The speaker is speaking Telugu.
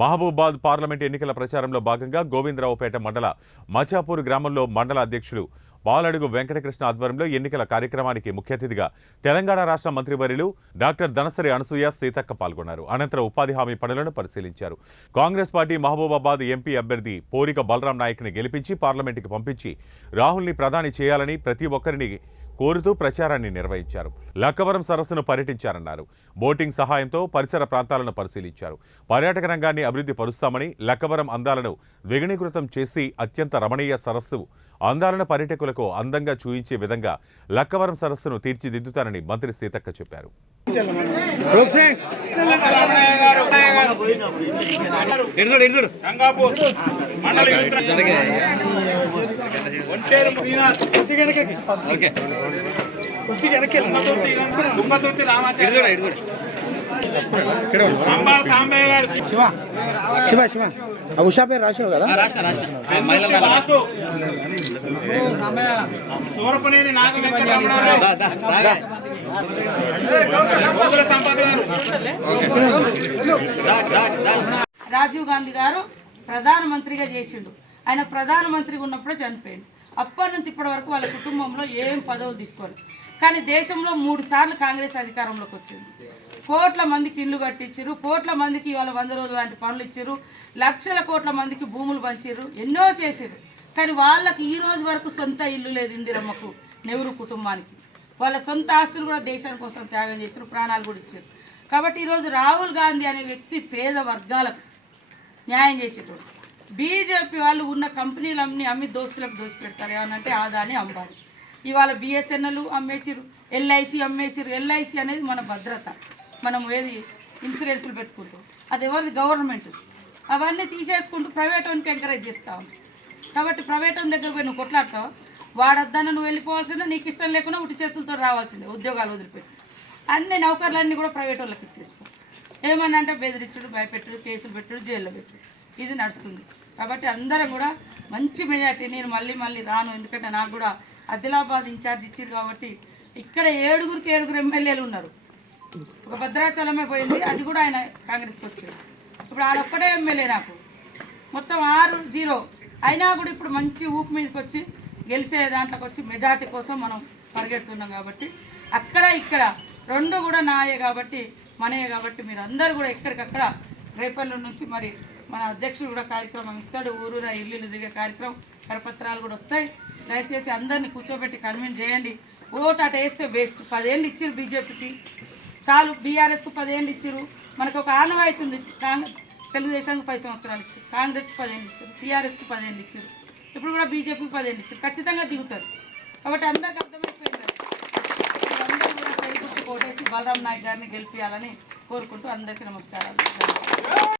మహబూబాబాద్ పార్లమెంట్ ఎన్నికల ప్రచారంలో భాగంగా గోవిందరావుపేట మండల మచాపూర్ గ్రామంలో మండల అధ్యక్షుడు బాలడుగు వెంకటకృష్ణ ఆధ్వర్యంలో ఎన్నికల కార్యక్రమానికి ముఖ్య అతిథిగా తెలంగాణ రాష్ట్ర మంత్రివర్యులు డాక్టర్ ధనసరి అనసూయ సీతక్క పాల్గొన్నారు. అనంతరం ఉపాధి హామీ పనులను పరిశీలించారు. కాంగ్రెస్ పార్టీ మహబూబాబాద్ ఎంపీ అభ్యర్థి పోరిక బలరాం నాయక్ని గెలిపించి పార్లమెంటుకి పంపించి రాహుల్ని ప్రధాని చేయాలని ప్రతి ఒక్కరిని కోరుతూ ప్రచారాన్ని నిర్వహించారు. లక్కవరం సరస్సును పర్యటించారన్నారు. బోటింగ్ సహాయంతో పరిసర ప్రాంతాలను పరిశీలించారు. పర్యాటక రంగాన్ని అభివృద్ధి పరుస్తామని, లక్కవరం అందాలను ద్విగుణీకృతం చేసి అత్యంత రమణీయ సరస్సు అందాలను పర్యాటకులకు అందంగా చూయించే విధంగా లక్కవరం సరస్సును తీర్చిదిద్దుతానని మంత్రి సీతక్క చెప్పారు. శివ శివ ఉషా పేరు రాసావు కదా. రాజీవ్ గాంధీ గారు ప్రధానమంత్రిగా చేసిండు. ఆయన ప్రధానమంత్రిగా ఉన్నప్పుడే చనిపోయింది. అప్పటి నుంచి ఇప్పటి వరకు వాళ్ళ కుటుంబంలో ఏం పదవులు తీసుకోవాలి. కానీ దేశంలో 3 సార్లు కాంగ్రెస్ అధికారంలోకి వచ్చింది. కోట్ల మందికి ఇల్లు కట్టించారు, కోట్ల మందికి వాళ్ళ 100 రోజులు లాంటి పనులు ఇచ్చారు, లక్షల కోట్ల మందికి భూములు పంచారు, ఎన్నో చేశారు. కానీ వాళ్ళకి ఈ రోజు వరకు సొంత ఇల్లు లేదు. ఇందిరమ్మకు, నెహ్రూ కుటుంబానికి వాళ్ళ సొంత ఆస్తులు కూడా దేశం కోసం త్యాగం చేశారు, ప్రాణాలు కూడా ఇచ్చారు. కాబట్టి ఈరోజు రాహుల్ గాంధీ అనే వ్యక్తి పేద వర్గాలకు న్యాయం చేసేటోడు. బీజేపీ వాళ్ళు ఉన్న కంపెనీలన్నీ అమ్మి దోస్తులకు దోసి పెడతారు. ఏమనంటే ఆదాని, అంబానీ. ఇవాళ బిఎస్ఎన్ఎల్ అమ్మేసిరు, ఎల్ఐసి అమ్మేసిరు. ఎల్ఐసి అనేది మన భద్రత, మనం ఏది ఇన్సూరెన్స్లు పెట్టుకుంటాం, అది ఎవరిది? గవర్నమెంట్. అవన్నీ తీసేసుకుంటూ ప్రైవేట్ వానికి ఎంకరేజ్ చేస్తా ఉంది. కాబట్టి ప్రైవేట్ వాని దగ్గర పోయి నువ్వు కొట్లాడతావా? వాడొద్దాన నువ్వు వెళ్ళిపోవాల్సిందే, నీకు ఇష్టం లేకుండా ఉట్టి చేతులతో రావాల్సిందే. ఉద్యోగాలు వదిలిపెట్టి అన్ని నౌకర్లన్నీ కూడా ప్రైవేట్ వాళ్ళకి ఇచ్చేస్తాం. ఏమన్నా అంటే బెదిరించుడు, భయపెట్టుడు, కేసులు పెట్టుడు, జైల్లో పెట్టుడు, ఇది నడుస్తుంది. కాబట్టి అందరం కూడా మంచి మెజార్టీ. నేను మళ్ళీ రాను, ఎందుకంటే నాకు కూడా ఆదిలాబాద్ ఇన్ఛార్జ్ ఇచ్చారు. కాబట్టి ఇక్కడ 7 ఎమ్మెల్యేలు ఉన్నారు. ఒక భద్రాచలమే పోయింది, అది కూడా ఆయన కాంగ్రెస్కి వచ్చాడు. ఇప్పుడు ఆడొక్కడే ఎమ్మెల్యే, నాకు మొత్తం 6-0 అయినా కూడా ఇప్పుడు మంచి ఊపు మీదకి వచ్చి గెలిచే దాంట్లోకి వచ్చి మెజార్టీ కోసం మనం పరిగెడుతున్నాం. కాబట్టి అక్కడ ఇక్కడ 2 కూడా నాయే కాబట్టి, మనయే కాబట్టి మీరు అందరూ కూడా ఎక్కడికక్కడ రేపల్లి నుంచి మరి మన అధ్యక్షుడు కూడా కార్యక్రమం ఇస్తాడు. ఊరూరా ఇల్లు దిగే కార్యక్రమం, కరపత్రాలు కూడా వస్తాయి. దయచేసి అందరినీ కూర్చోబెట్టి కన్విన్స్ చేయండి. ఓటు అట వేస్తే వేస్ట్. 10 ఏళ్ళు ఇచ్చారు బీజేపీకి, చాలు. బీఆర్ఎస్కు 10 ఏళ్ళు ఇచ్చారు. మనకు ఒక ఆనవాయితీ ఉంది. తెలుగుదేశానికి 10 సంవత్సరాలు ఇచ్చారు, కాంగ్రెస్కి 10 ఏళ్ళు ఇచ్చారు, టీఆర్ఎస్కి 10 ఏళ్ళు ఇచ్చారు, ఇప్పుడు కూడా బీజేపీకి 10 ఏళ్ళు ఇచ్చారు. ఖచ్చితంగా దిగుతారు. కాబట్టి అందరికి అర్థమైపోయింది. అందరూ కూడా సరిగుర్తు కోటేసి బలరాం నాయక్ గారిని గెలిపించాలని కోరుకుంటూ అందరికీ నమస్కారాలు.